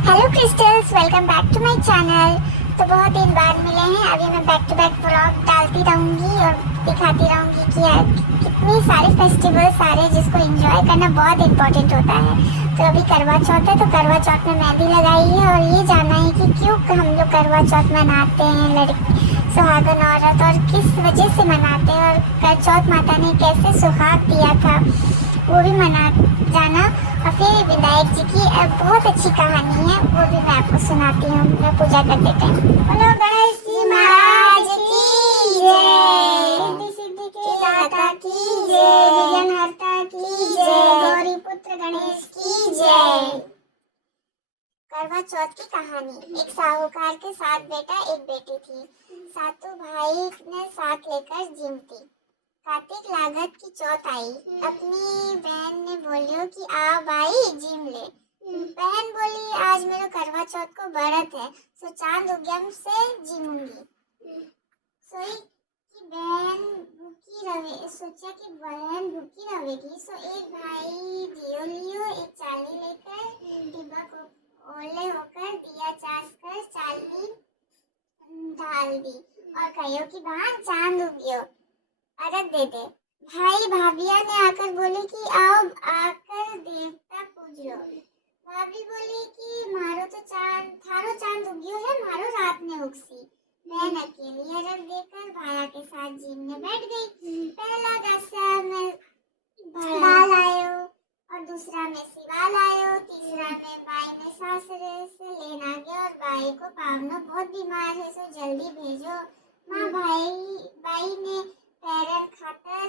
Hello crystals, welcome back to my channel. तो बहुत दिन बाद मिले हैं। अभी मैं बैक टू बैक व्लॉग डालती रहूँगी और दिखाती रहूँगी कि यार कितनी सारे फेस्टिवल्स आ रहे हैं जिसको एंजॉय करना बहुत इम्पोर्टेंट होता है। तो अभी करवा चौथ है, तो करवा चौथ में मेहंदी लगाई है और ये जानना है कि क्यों हम लोग करवा चौथ मनाते हैं, लड़की सुहागन औरत, और किस वजह से मनाते हैं, और कर चौथ माता ने कैसे सुहाग दिया था वो भी मना जाना। और फिर विनायक जी की बहुत अच्छी कहानी है, वो भी मैं आपको सुनाती हूँ। मैं पूजा करते टाइम। बोलो गणेश जी महाराज की जय, रिद्धि सिद्धि के दाता की जय, विघ्नहर्ता की जय, गौरी पुत्र गणेश की जय। करवा चौथ की कहानी। एक साहूकार के 7 बेटा 1 बेटी थी। सातों भाई ने साथ लेकर जिमती। कार्तिक लागत की चौथ आई। अपनी बहन ने बोलियो कि आ भाई जिम ले। बहन बोली आज मेरा करवा चौथ को व्रत है, सो चांद उगम से जिमूंगी। सोई कि बहन भूखी रहे, सोचा कि बहन भूखी रहेगी, सो एक भाई दियो लियो, एक चाली लेकर डिब्बा को ओले होकर दिया चास कर चाली ढाल दी और कहियो कि बहन चांद उगियो, अर्घ दे दे। भाई भाभिया ने आकर बोले कि आओ आकर देवता पूज लो। भाभी बोली कि मारो तो चांद थारो चांद उगियो है, मारो रात में उगसी। बहन अकेली अर्घ देकर भाया के साथ जिम में बैठ गई। पहला गासा में बाल आयो और दूसरा में सिवाल आयो, तीसरा में बाई में सासरे से लेना गया और बाई को पावनो बहुत बीमार है, सो जल्दी भेजो। माँ बाई ने पैरन खातर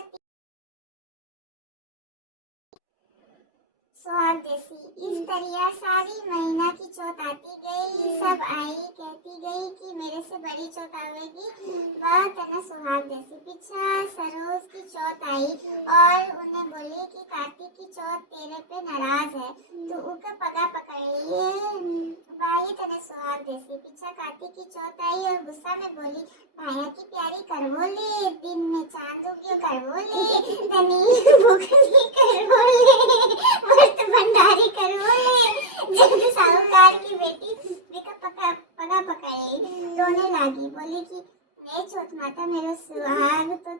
सुहाग जैसी। इस तरिया सारी महीना की चौथ आती गई। सब आई कहती गई कि मेरे से बड़ी चौथ आवेगी, वह तना सुहाग जैसी। पीछा सरोज की चौथ आई और उन्हें बोली कि कार्तिक की चौथ तेरे पे नाराज है, तो उनका पगा पकड़िए बाई तने सुहाग जैसी। पीछा कार्तिक की चौथ आई और गुस्सा में बोली भाया की प्यारी करवोले, दिन में चांद उगियो करवोले, धनी भूखली करवोले, तो भंडारी करवोले। जब साहूकार की बेटी विका पगा पकड़ ली, रोने लगी, बोली कि नहीं चौथ माता, मेरा सुहाग तो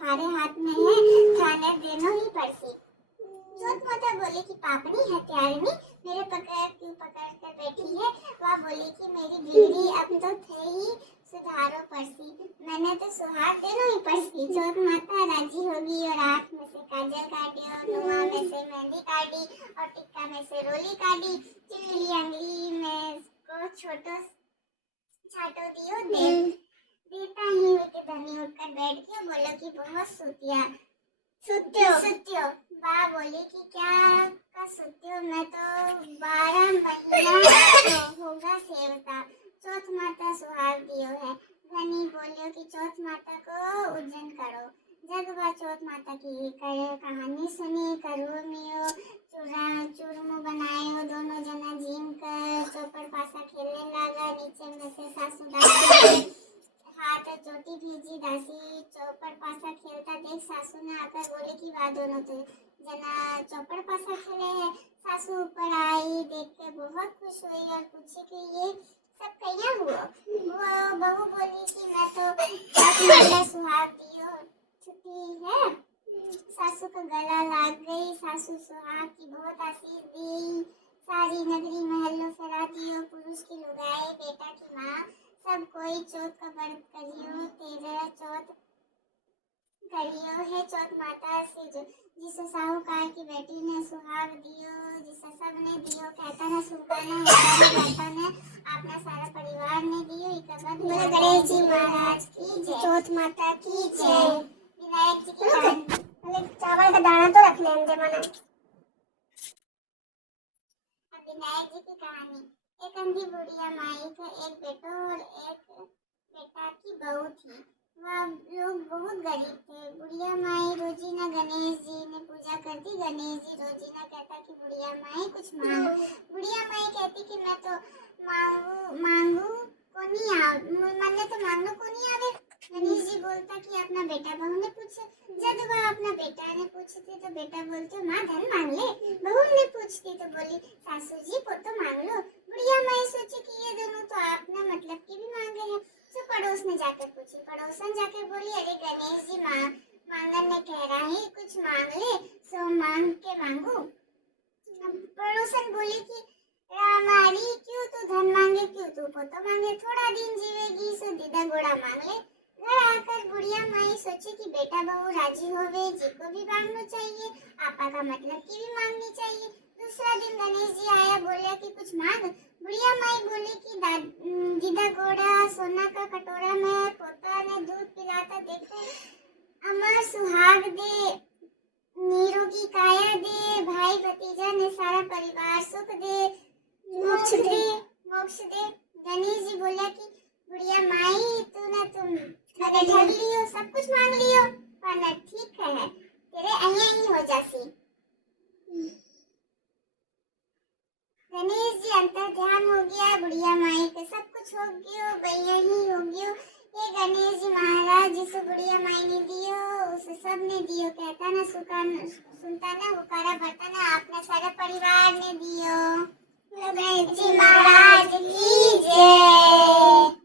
थारे हाथ में है, थाने देनो ही पड़सी। चौथ माता बोली कि पापनी हत्यारिणी, मेरे पकड़ कर बैठी है। वह बोली कि मेरी बीड़ी अब तो थे ही, सुधारो पड़सी, मैंने तो सुहाग देनो ही पड़सी। चौथ माता राजी होगी और आँख में से काजल काटी और नुआ में से मेहंदी काटी और टिक्का में से रोली काटी, चिड़ली अंगली में को छोटो छाटो दियो देता ही के धनी उठकर बैठ गया। बोलो कि बहुत सुत्यो। बा बोली कि क्या का सुत्यो, मैं तो 12 महीना होगा सेवता। चौथ माता सुहाग दियो है। धनी बोलियो कि चौथ माता को उज्जैन करो। जग बा चौथ माता की कहानी सुनी। करो मियो चूरमो बनायो, दोनों जना जिम कर चौपड़ पासा खेलने लगा। नीचे में से सासू दासी हाथ चोटी भीजी। दासी चौपड़ पासा खेलता देख सासू ने आकर बोले कि वाह दोनों तो जना चौपड़ पासा खेले है। सासू ऊपर आई, देख के बहुत खुश हुई और पूछी कि ये सब कैया हुआ। वो बहू बोली कि मैं तो सुहाग दियो छुट्टी है। सासू का गला लाग गई। सासू सुहाग की बहुत आशीष दी। सारी नगरी महलों फैला दियो, पुरुष की लुगाई बेटा की माँ सब कोई चौथ का व्रत करियो। तेरा चौथ करियो है चौथ माता से जिसे साहूकार की बेटी ने सुहाग दियो, जिसे सब ने दियो कहता है सुल्ताना कहता ने अपना सारा परिवार ने दियो। गणेश जी महाराज की जय, चौथ माता की जय। विनायक जी की कहानी। चावल का दाना तो रख लेंगे मना। अब विनायक जी की कहानी। एक अंधी बुढ़िया माई का एक बेटा और एक बेटा की बहू थी। वह लोग बहुत गरीब थे। बुढ़िया माई रोजीना गणेश जी ने पूजा करती। गणेश जी रोजीना कहता कि बुढ़िया माई कुछ मांग। बुढ़िया माई कहती कि मैं तो मांगू को नहीं मन्ने तो मांगनो को नहीं आवे। गणेश जी बोलता कि अपना बेटा बहू ने पूछे। जब वह अपना बेटा ने पूछती तो बेटा बोलते माँ धन मांग ले। बहू ने पूछती तो बोली सासू जी पोतो मांग लो। बुढ़िया पड़ोसन जाके बोली, अरे गणेश जी मांगन ने कह रहा है कुछ मांग ले, सो मांग के मांगू। पड़ोसन बोली कि रामारी क्यों तू धन मांगे, क्यों तू पोतो मांगे, थोड़ा दिन जीवेगी सो दीदा गोड़ा मांग ले। घर आकर बुढ़िया माई सोची कि बेटा बहू राजी होवे, जी को भी मांगना चाहिए, आपा का मतलब की भी मांगनी चाहिए। दूसरा दिन गणेश जी आया, बोला कि कुछ मांग। बुढ़िया माई बोली कि दीदा गोड़ा सोना का कटोरा में पोता ने दूध पिलाता देखो, अमर सुहाग दे, निरोगी काया दे, भाई भतीजा ने सारा परिवार सुख दे, मोक्ष दे। गणेश जी बोला कि बुढ़िया माई तुम अगर ढल लियो, सब कुछ मांग लियो, पर ठीक है तेरे अहिया ही हो जासी। गणेश जी अंतर ध्यान हो गया, बुढ़िया माई के सब कुछ हो गयो, भैया ही हो गयो। ये गणेश जी महाराज जिसे बुढ़िया माई ने दियो उसे सब ने दियो, कहता ना सुनता ना हुकारा भरता ना, अपने सारे परिवार ने दियो। गणेश जी महाराज की जय।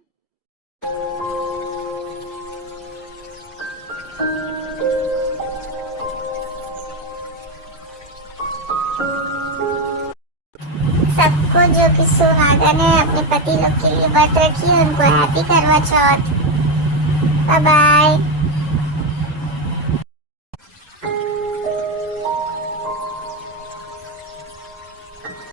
सबको जो कि सुहागन है अपने पति लोग के लिए व्रत रखिए, उनको हैप्पी करवा चौथ। Bye bye.